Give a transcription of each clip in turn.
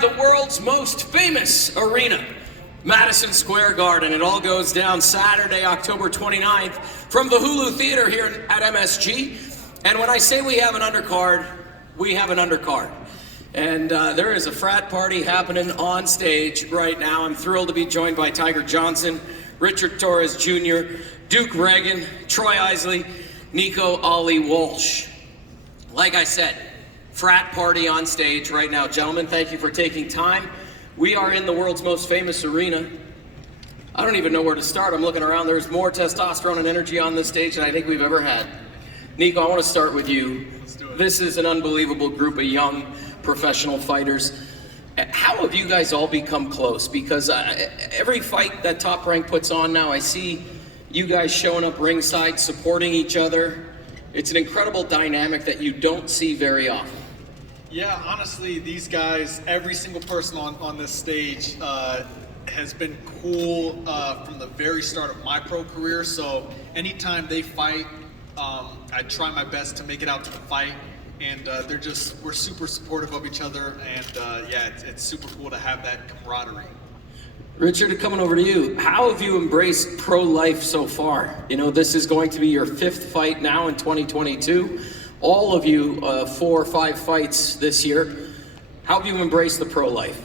The world's most famous arena, Madison Square Garden. It all goes down Saturday, October 29th from the Hulu Theater here at MSG. And when I say we have an undercard, we have an undercard. And there is a frat party happening on stage right now. I'm thrilled to be joined by Tiger Johnson, Richard Torrez Jr., Duke Ragan, Troy Isley, Nico Ollie Walsh. Like I said, frat party on stage right now. Gentlemen, thank you for taking time. We are in the world's most famous arena. I don't even know where to start. I'm looking around. There's more testosterone and energy on this stage than I think we've ever had. Nico, I want to start with you. This is an unbelievable group of young professional fighters. How have you guys all become close? Because every fight that Top Rank puts on now, I see you guys showing up ringside, supporting each other. It's an incredible dynamic that you don't see very often. Yeah, honestly, these guys, every single person on this stage has been cool from the very start of my pro career. So anytime they fight, I try my best to make it out to the fight. And we're super supportive of each other. And yeah, it's super cool to have that camaraderie. Richard, coming over to you, how have you embraced pro-life so far? You know, this is going to be your 5th fight now in 2022. All of you, 4 or 5 fights this year. How have you embraced the pro-life?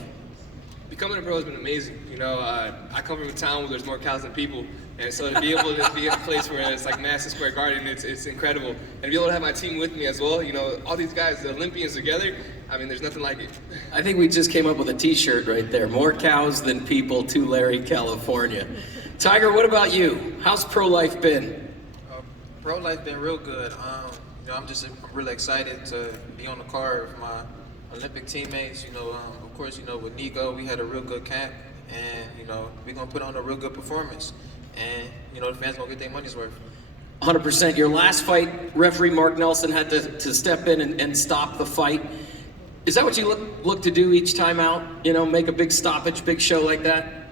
Becoming a pro has been amazing. You know, I come from a town where there's more cows than people. And so to be able to be in a place where it's like Madison Square Garden, it's incredible. And to be able to have my team with me as well, you know, all these guys, the Olympians together, I mean, there's nothing like it. I think we just came up with a t-shirt right there. More cows than people to Larry, California. Tiger, what about you? How's pro-life been? Pro-life been real good. You know, I'm really excited to be on the card with my Olympic teammates. You know, of course, you know, with Nico, we had a real good camp. And, you know, we're going to put on a real good performance. And, you know, the fans going to get their money's worth. 100%. Your last fight, referee Mark Nelson had to step in and stop the fight. Is that what you look to do each time out? You know, make a big stoppage, big show like that?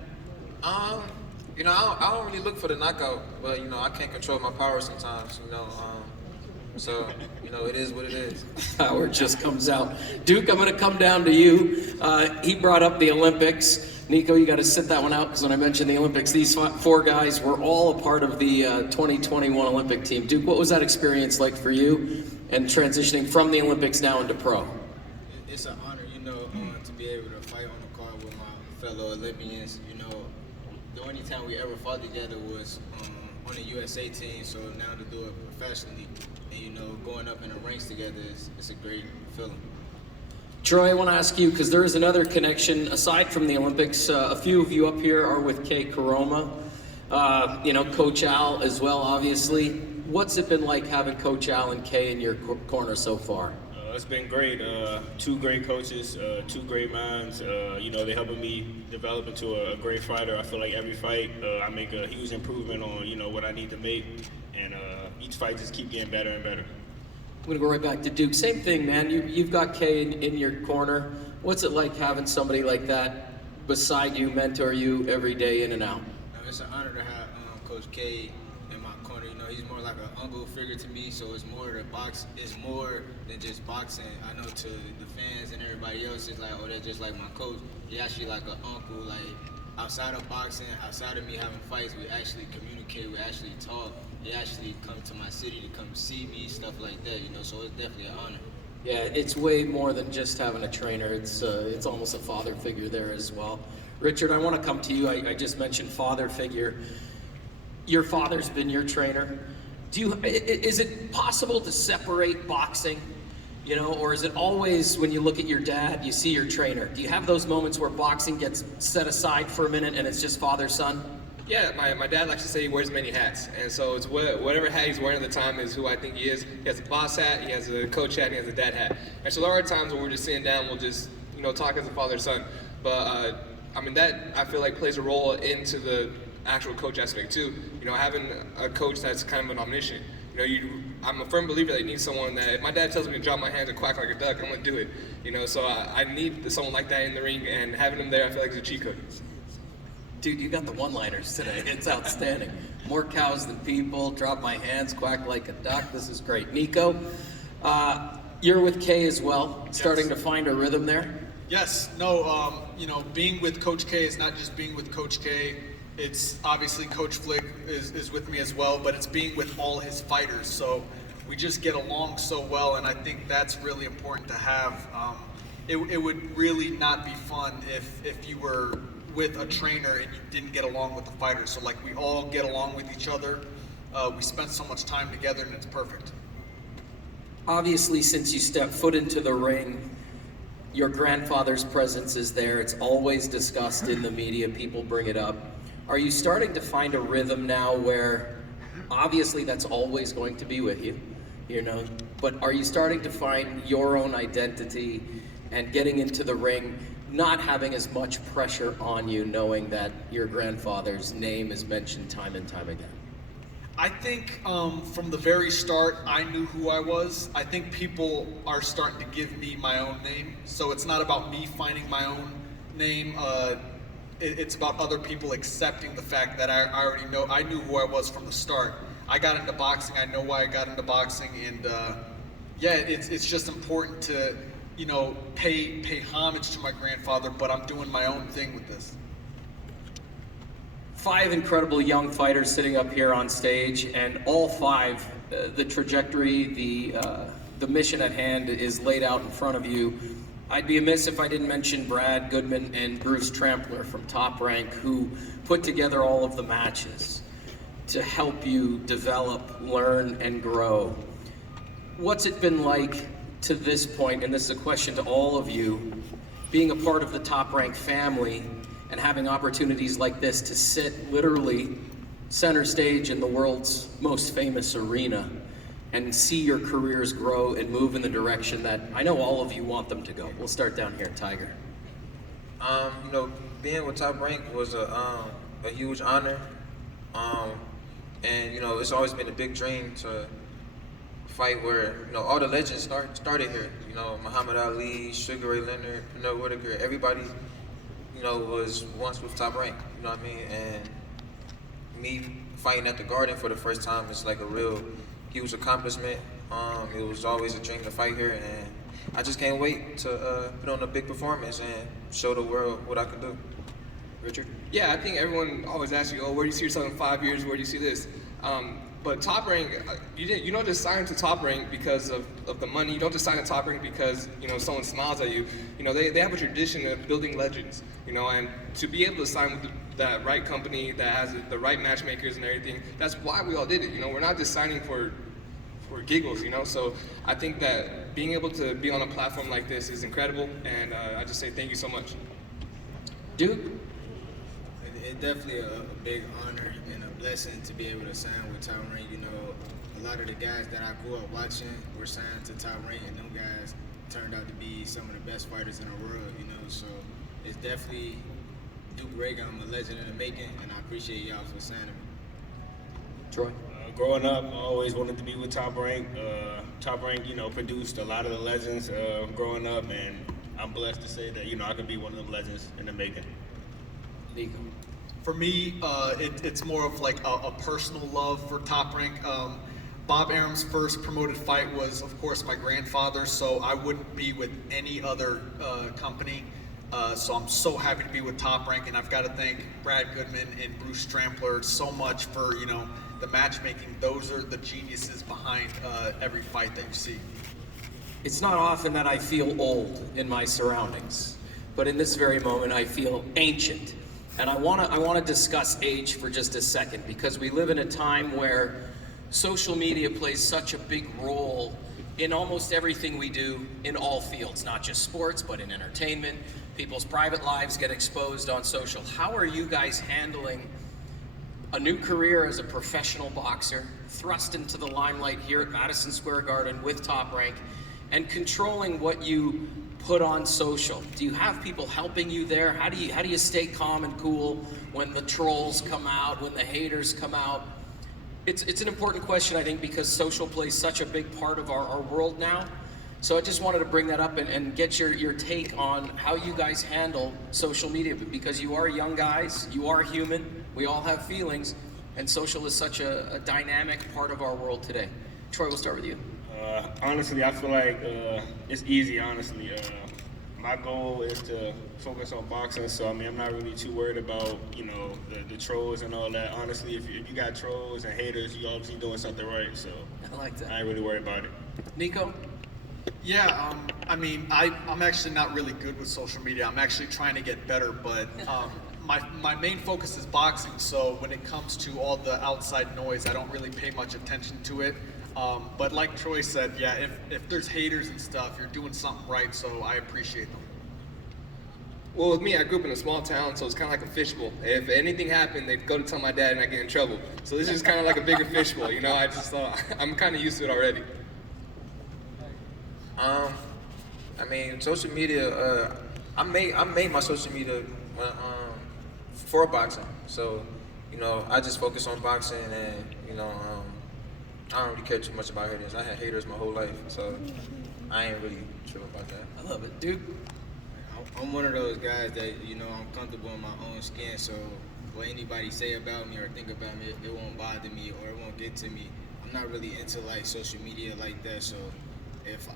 You know, I don't really look for the knockout, but, you know, I can't control my power sometimes, you know. So, you know, it is what it is. Power just comes out. Duke, I'm going to come down to you. He brought up the Olympics. Nico, you got to sit that one out because when I mentioned the Olympics, these 4 guys were all a part of the 2021 Olympic team. Duke, what was that experience like for you and transitioning from the Olympics now into pro? It's an honor, you know, to be able to fight on the card with my fellow Olympians. You know, the only time we ever fought together was on the USA team, so now to do it professionally and, you know, going up in the ranks together, it's a great feeling. Troy, I want to ask you, because there is another connection aside from the Olympics. A few of you up here are with Kay Karoma. You know, Coach Al as well, obviously. What's it been like having Coach Al and Kay in your corner so far? It's been great. 2 great coaches, 2 great minds. You know, they're helping me develop into a great fighter. I feel like every fight I make a huge improvement on, you know, what I need to make. And each fight just keep getting better and better. I'm going to go right back to Duke. Same thing, man. You've got Kay in your corner. What's it like having somebody like that beside you, mentor you every day in and out? It's an honor to have Coach K in my corner. You know, he's more like an uncle figure to me, so it's more than just boxing. I know to the fans and everybody else, it's like, oh, they're just like my coach. He's actually like an uncle. Like, outside of boxing, outside of me having fights, we actually communicate, we actually talk. He actually come to my city to come see me, stuff like that, you know, so it's definitely an honor. Yeah, it's way more than just having a trainer. It's almost a father figure there as well. Richard, I want to come to you. I just mentioned father figure. Your father's been your trainer. Is it possible to separate boxing, you know, or is it always when you look at your dad, you see your trainer? Do you have those moments where boxing gets set aside for a minute and it's just father-son? Yeah, my dad likes to say he wears many hats, and so it's whatever hat he's wearing at the time is who I think he is. He has a boss hat, he has a coach hat, and he has a dad hat. And so there are times when we're just sitting down, we'll just, you know, talk as a father-son. But I mean, that I feel like plays a role into the actual coach aspect too. You know, having a coach that's kind of an omniscient. You know, I'm a firm believer that you need someone that, if my dad tells me to drop my hands and quack like a duck, I'm gonna do it. You know, so I need someone like that in the ring, and having him there, I feel like is a cheat code. Dude, you got the one-liners today. It's outstanding. More cows than people, drop my hands, quack like a duck. This is great. Nico, you're with Kay as well, starting to find a rhythm there? Yes, no, being with Coach K is not just being with Coach K. It's obviously Coach Flick is with me as well, but it's being with all his fighters. So we just get along so well, and I think that's really important to have. It would really not be fun if you were with a trainer and you didn't get along with the fighters. So like we all get along with each other. We spend so much time together, and it's perfect. Obviously, since you stepped foot into the ring, your grandfather's presence is there. It's always discussed in the media. People bring it up. Are you starting to find a rhythm now where obviously that's always going to be with you, but are you starting to find your own identity and getting into the ring, not having as much pressure on you, knowing that your grandfather's name is mentioned time and time again? I think from the very start, I knew who I was. I think people are starting to give me my own name. So it's not about me finding my own name. It's about other people accepting the fact that I already know. I knew who I was from the start. I got into boxing. I know why I got into boxing. And it's just important to, pay homage to my grandfather, but I'm doing my own thing with this. 5 incredible young fighters sitting up here on stage, and all 5, the trajectory, the mission at hand is laid out in front of you. I'd be amiss if I didn't mention Brad Goodman and Bruce Trampler from Top Rank, who put together all of the matches to help you develop, learn, and grow. What's it been like to this point, and this is a question to all of you, being a part of the Top Rank family and having opportunities like this to sit literally center stage in the world's most famous arena and see your careers grow and move in the direction that I know all of you want them to go? We'll start down here, Tiger. Being with Top Rank was a huge honor. And it's always been a big dream to fight where, all the legends started here. Muhammad Ali, Sugar Ray Leonard, Whitaker, everybody, was once with Top Rank, you know what I mean? And me fighting at the Garden for the first time is like a real huge accomplishment. It was always a dream to fight here, and I just can't wait to put on a big performance and show the world what I can do. Richard? Yeah, I think everyone always asks you, where do you see yourself in 5 years? Where do you see this? But Top Rank, you don't just sign to Top Rank because of the money. You don't just sign to Top Rank because someone smiles at you. They have a tradition of building legends. And to be able to sign with that right company that has the right matchmakers and everything, that's why we all did it. We're not just signing for giggles. So I think that being able to be on a platform like this is incredible, and I just say thank you so much. Duke? It's definitely a big honor and a blessing to be able to sign with Top Rank. A lot of the guys that I grew up watching were signed to Top Rank, and them guys turned out to be some of the best fighters in the world, So it's definitely Duke Ragan. I'm a legend in the making, and I appreciate y'all for signing me. Troy? Growing up, I always wanted to be with Top Rank. Top Rank, produced a lot of the legends growing up, and I'm blessed to say that, I could be one of them legends in the making. Nico? For me, it's more of like a personal love for Top Rank. Bob Arum's first promoted fight was, of course, my grandfather, so I wouldn't be with any other company. So I'm so happy to be with Top Rank, and I've got to thank Brad Goodman and Bruce Trampler so much for, the matchmaking. Those are the geniuses behind every fight that you see. It's not often that I feel old in my surroundings, but in this very moment I feel ancient. And I want to discuss age for just a second, because we live in a time where social media plays such a big role in almost everything we do in all fields, not just sports, but in entertainment. People's private lives get exposed on social. How are you guys handling a new career as a professional boxer, thrust into the limelight here at Madison Square Garden with Top Rank, and controlling what you put on social? Do you have people helping you there? How do you stay calm and cool when the trolls come out, when the haters come out? It's an important question, I think, because social plays such a big part of our world now. So I just wanted to bring that up and get your take on how you guys handle social media, because you are young guys, you are human, we all have feelings, and social is such a dynamic part of our world today. Troy, we'll start with you. Honestly, I feel like it's easy, honestly. my goal is to focus on boxing. So I mean, I'm not really too worried about the trolls and all that. Honestly, if you got trolls and haters, you obviously doing something right. So I like that. I ain't really worried about it. Nico? Yeah, I mean, I'm actually not really good with social media. I'm actually trying to get better, but my main focus is boxing, so when it comes to all the outside noise, I don't really pay much attention to it. But like Troy said, yeah, if there's haters and stuff, you're doing something right, so I appreciate them. Well, with me, I grew up in a small town, so it's kind of like a fishbowl. If anything happened, they'd go to tell my dad and I get in trouble. So this is kind of like a bigger fishbowl, I just thought, I'm kind of used to it already. I mean, social media. I made my social media for boxing. So, I just focus on boxing, and I don't really care too much about haters. I had haters my whole life, so I ain't really sure about that. I love it. Dude? I'm one of those guys that, I'm comfortable in my own skin, so what anybody say about me or think about me, it won't bother me or it won't get to me. I'm not really into like social media like that, so if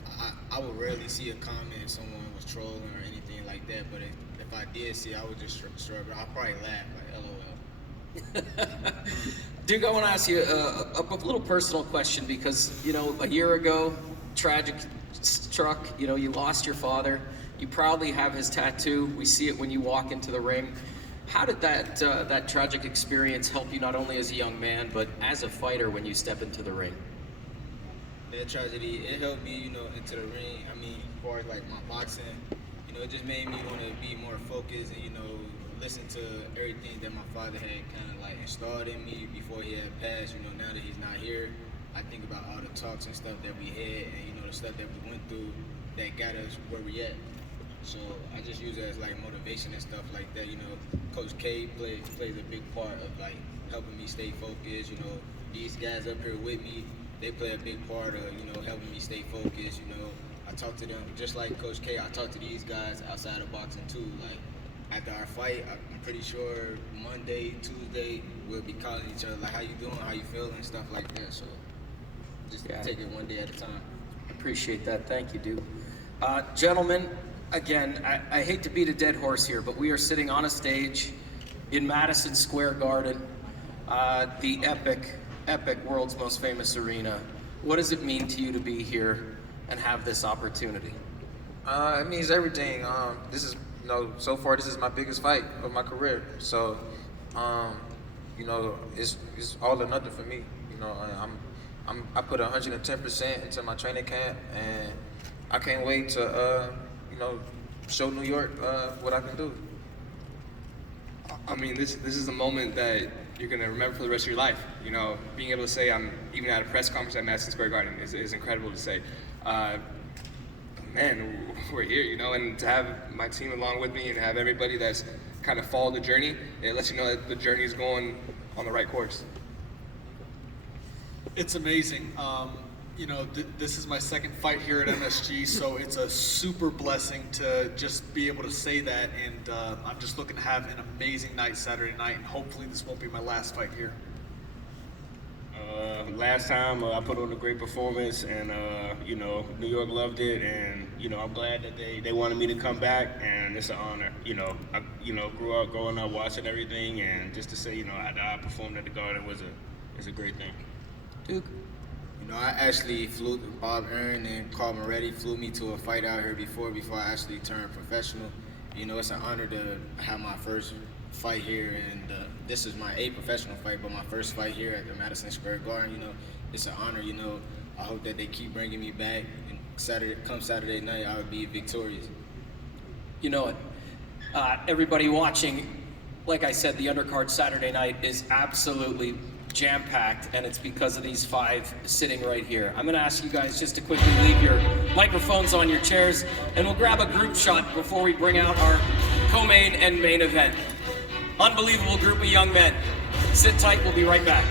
I would rarely see a comment if someone was trolling or anything like that, but if I did see it, I would just shrug it. I'd probably laugh, like LOL. Duke, I want to ask you a little personal question because, a year ago, tragic struck, you lost your father. You proudly have his tattoo. We see it when you walk into the ring. How did that tragic experience help you not only as a young man, but as a fighter when you step into the ring? That tragedy, it helped me, into the ring. I mean, as far as like my boxing, it just made me want to be more focused and, listen to everything that my father had kind of like installed in me before he had passed. Now that he's not here, I think about all the talks and stuff that we had and, the stuff that we went through that got us where we at. So I just use it as like motivation and stuff like that. Coach K plays a big part of like helping me stay focused. These guys up here with me, they play a big part of, helping me stay focused. I talk to them just like Coach K. I talk to these guys outside of boxing too. Like after our fight, I'm pretty sure Monday, Tuesday, we'll be calling each other like, how you doing, how you feeling, and stuff like that. So just take it one day at a time. Appreciate that. Thank you, Duke. Gentlemen, again, I hate to beat a dead horse here, but we are sitting on a stage in Madison Square Garden, the epic world's most famous arena. What does it mean to you to be here and have this opportunity? It means everything. This is, so far this is my biggest fight of my career. So, it's all or nothing for me. I put 110% into my training camp, and I can't wait to, show New York what I can do. I mean, this is a moment that you're gonna remember for the rest of your life. Being able to say I'm even at a press conference at Madison Square Garden is incredible to say. Man, we're here, and to have my team along with me and have everybody that's kind of followed the journey, it lets you know that the journey is going on the right course. It's amazing. This is my second fight here at MSG, so it's a super blessing to just be able to say that, and I'm just looking to have an amazing night Saturday night, and hopefully this won't be my last fight here. Last time I put on a great performance, and New York loved it, and I'm glad that they wanted me to come back, and it's an honor. I growing up watching everything, and just to say I performed at the Garden is a great thing. Duke? I actually flew, Bob Aaron and Carl Moretti flew me to a fight out here before I actually turned professional. It's an honor to have my first fight here, and this is my 8th professional fight, but my first fight here at the Madison Square Garden. It's an honor. I hope that they keep bringing me back, and come Saturday night, I will be victorious. You know it. Everybody watching, like I said, the undercard Saturday night is absolutely jam-packed, and it's because of these 5 sitting right here. I'm gonna ask you guys just to quickly leave your microphones on your chairs, and we'll grab a group shot before we bring out our co-main and main event. Unbelievable group of young men. Sit tight, we'll be right back.